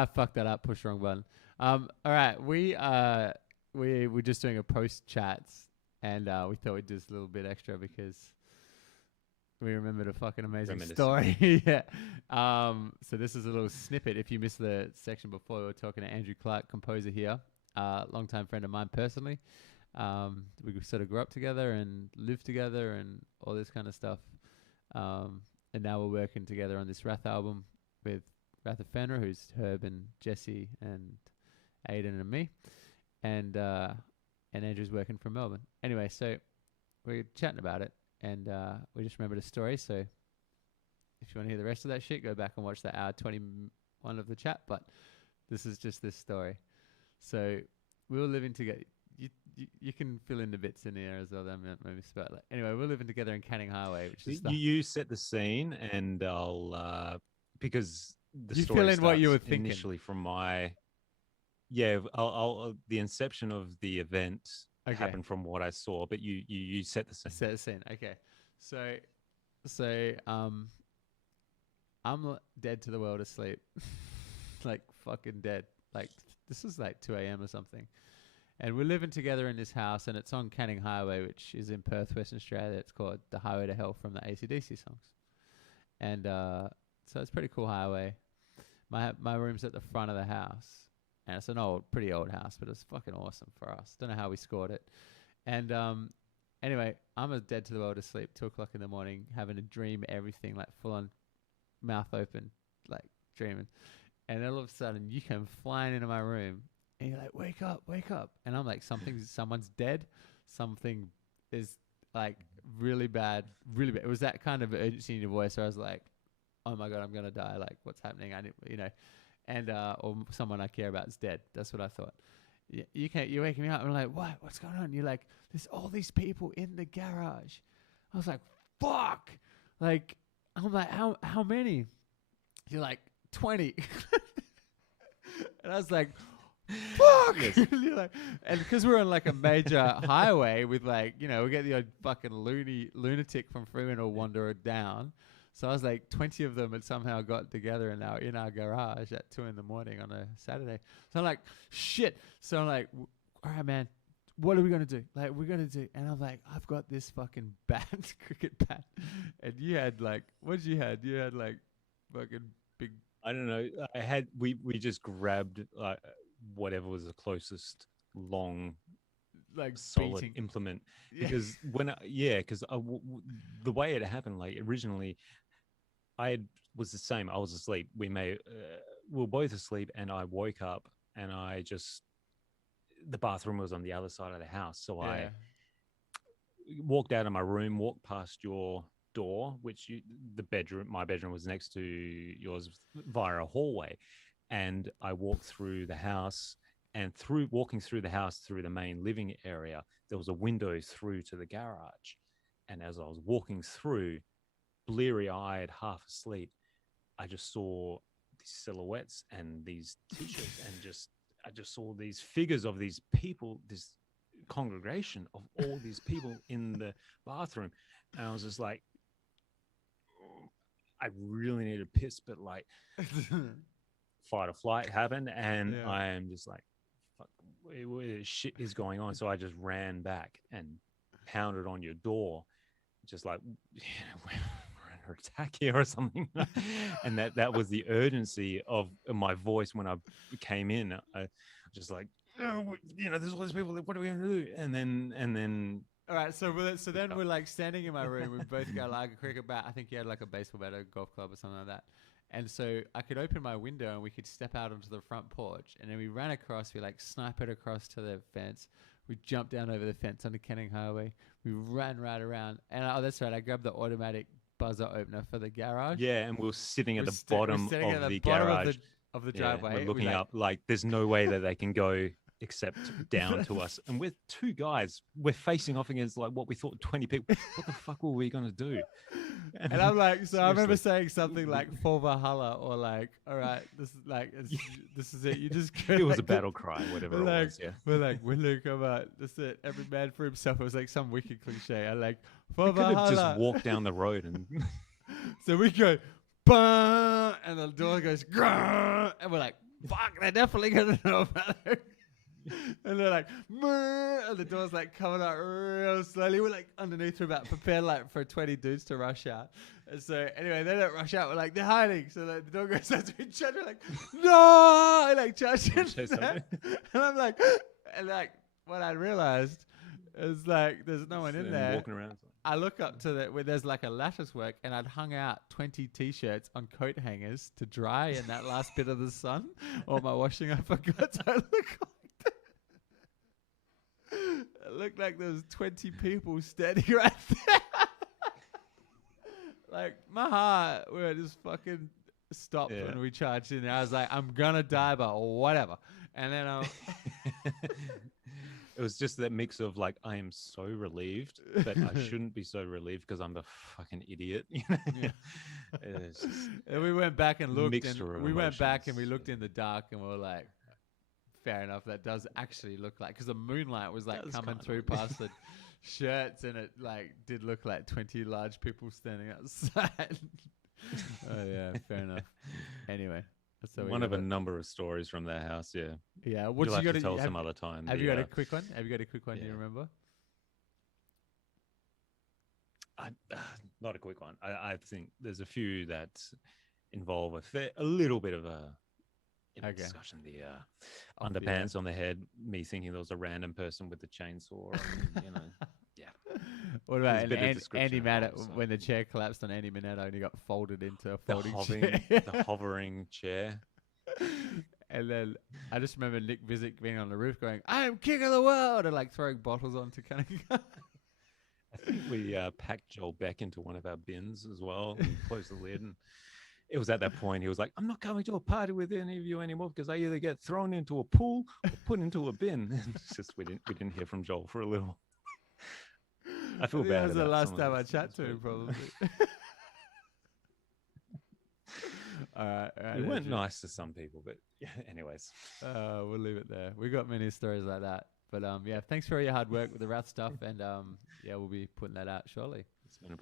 I fucked that up. Push wrong button. All right. We were just doing a post chats, and we thought we'd do this a little bit extra because we remembered a fucking amazing story. Yeah. So this is a little snippet. If you missed the section before, we were talking to Andrew Clarke, composer here, longtime friend of mine personally. We sort of grew up together and lived together and all this kind of stuff. And now we're working together on this Wrath album with Wrath of Fenrir, who's Herb and Jesse and Aiden and me. And Andrew's working from Melbourne. Anyway, so we're chatting about it, and we just remembered a story. So if you want to hear the rest of that shit, go back and watch that hour 21 of the chat. But this is just this story. So we were living together. You can fill in the bits in here as well. Then maybe spotlight. Anyway, we're living together in Canning Highway, which is you set the scene, and I'll because the you story fill in what you were thinking initially from my I'll the inception of the event happened from what I saw, but you set the scene. Set the scene. Okay, so I'm dead to the world asleep, like fucking dead. Like this is like 2 a.m. or something. And we're living together in this house, and it's on Canning Highway, which is in Perth, Western Australia. It's called the Highway to Hell from the AC/DC songs. And so it's a pretty cool highway. My room's at the front of the house, and it's an pretty old house, but it's fucking awesome for us. Don't know how we scored it. And anyway, I'm a dead to the world asleep, 2 o'clock in the morning, having a dream, everything, like full on mouth open, like dreaming. And all of a sudden, you come flying into my room. And you're like, wake up. And I'm like, someone's dead. Something is like really bad. It was that kind of urgency in your voice where I was like, oh my God, I'm going to die. Like, what's happening? And, or someone I care about is dead. That's what I thought. You're waking me up. And I'm like, what? What's going on? You're like, there's all these people in the garage. I was like, fuck. Like, I'm like, how many? You're like, 20. And I was like, fuck. Yes. Like, and because we're on like a major highway with like, we get the odd fucking lunatic from Fremantle wander down. So I was like, 20 of them had somehow got together and now in our garage at 2 a.m. on a Saturday. So I'm like, shit. So I'm like, all right, man, what are we going to do? Like, we're going to do. And I'm like, I've got this fucking bat, cricket bat. And you had like, what did you had? You had like fucking big. I don't know. We just grabbed whatever was the closest long, like solid beating implement. Because the way it happened, like originally, was the same. I was asleep. We were both asleep, and I woke up, and the bathroom was on the other side of the house, so I walked out of my room, walked past your door, my bedroom was next to yours via a hallway. And I walked through the house, and walking through the house through the main living area, there was a window through to the garage. And as I was walking through, bleary-eyed, half asleep, I just saw these silhouettes and these t-shirts, and I just saw these figures of these people, this congregation of all these people in the bathroom. And I was just like, I really need to piss, but like fight or flight happened, and I am just like, fuck, what shit is going on? So I just ran back and pounded on your door, just like, we're under attack here or something. And that was the urgency of my voice when I came in. I just like, there's all these people. What are we going to do? And then. All right, so then we're like standing in my room. We both got like a cricket bat. I think you had like a baseball bat, a golf club, or something like that. And so I could open my window and we could step out onto the front porch. And then we ran across. We like sniped across to the fence. We jumped down over the fence onto Canning Highway. We ran right around. And that's right. I grabbed the automatic buzzer opener for the garage. Yeah, and we were sitting at the bottom of the garage of the driveway. We're looking up. Like, there's no way that they can go except down to us. And we're 2 guys. We're facing off against like what we thought 20 people. What the fuck were we gonna do? And I'm like, so I remember saying something like for Valhalla, or like, all right, this is like, this is it. You just go, it was a battle cry, whatever it was. Yeah, we're like, come on, that's it. Every man for himself. It was like some wicked cliche. I like for we Valhalla. could have just walked down the road and so we go, bah, and the door goes, grrr, and we're like, fuck, they're definitely gonna know about it. And they're like, "Meh," and the door's like coming out real slowly. We're like underneath, we're about prepared like for 20 dudes to rush out. And so anyway, they don't rush out. We're like, they're hiding. So like, the door goes out to each other, like, no, and like charging. And I'm like, and like what I realized is like, there's no one in there. Walking around. I look up to where there's like a lattice work, and I'd hung out 20 t-shirts on coat hangers to dry in that last bit of the sun. Or my washing, I forgot. So I look like it looked like there was 20 people standing right there. Like my heart, we just fucking stopped when we charged in there. I was like, I'm gonna die, but whatever. And then it was just that mix of like, I am so relieved, but I shouldn't be so relieved because I'm a fucking idiot. You know? Yeah. And we went back and looked, and we went back and we looked in the dark, and we were like, fair enough, that does actually look like, because the moonlight was like coming through past the shirts, and it like did look like 20 large people standing outside. Oh yeah, fair enough. Anyway, so one of a number of stories from that house. Yeah. Yeah. What you'll you have got to tell some other time. Have you got a quick one? Have you got a quick one? Yeah. You remember? Not a quick one. I think there's a few that involve a little bit of a discussion. The underpants on the head. Me thinking there was a random person with a chainsaw. And, you know, yeah. What about Andy Minetto when the chair collapsed on Andy Minetto and he got folded into a folding chair? The hovering chair. And then I just remember Nick Vizic being on the roof going, "I am king of the world," and like throwing bottles onto Cunningham. I think we packed Joel back into one of our bins as well and closed the lid. And it was at that point he was like, "I'm not coming to a party with any of you anymore because I either get thrown into a pool or put into a bin." And it's just we didn't hear from Joel for a little. I feel bad. That was the last time I chat to him, probably. All right, it went nice to some people, but yeah, anyways. We'll leave it there. We got many stories like that. But yeah, thanks for all your hard work with the Wrath stuff, and yeah, we'll be putting that out shortly. It's been a pleasure.